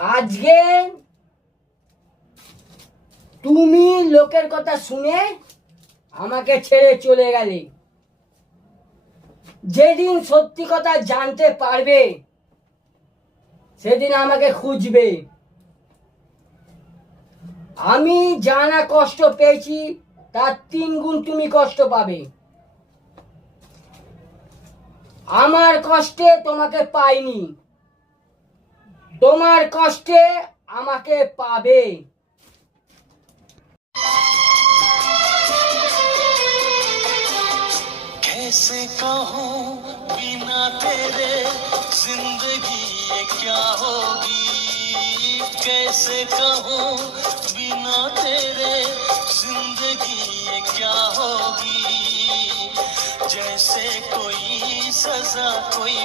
আজকে তুমি লোকের কথা শুনে আমাকে ছেড়ে চলে গেলে, যেদিন সত্যি কথা জানতে পারবে সেদিন আমাকে খুঁজবে। আমি যা না কষ্ট পেয়েছি তার 3 গুণ তুমি কষ্ট পাবে। আমার কষ্টে তোমাকে পাইনি, তোমার কষ্টে আমাকে পাবে। कैसे कहूँ बिना तेरे जिंदगी ये क्या होगी, कैसे कहूँ बिना तेरे जिंदगी ये क्या होगी, जैसे कोई सजा कोई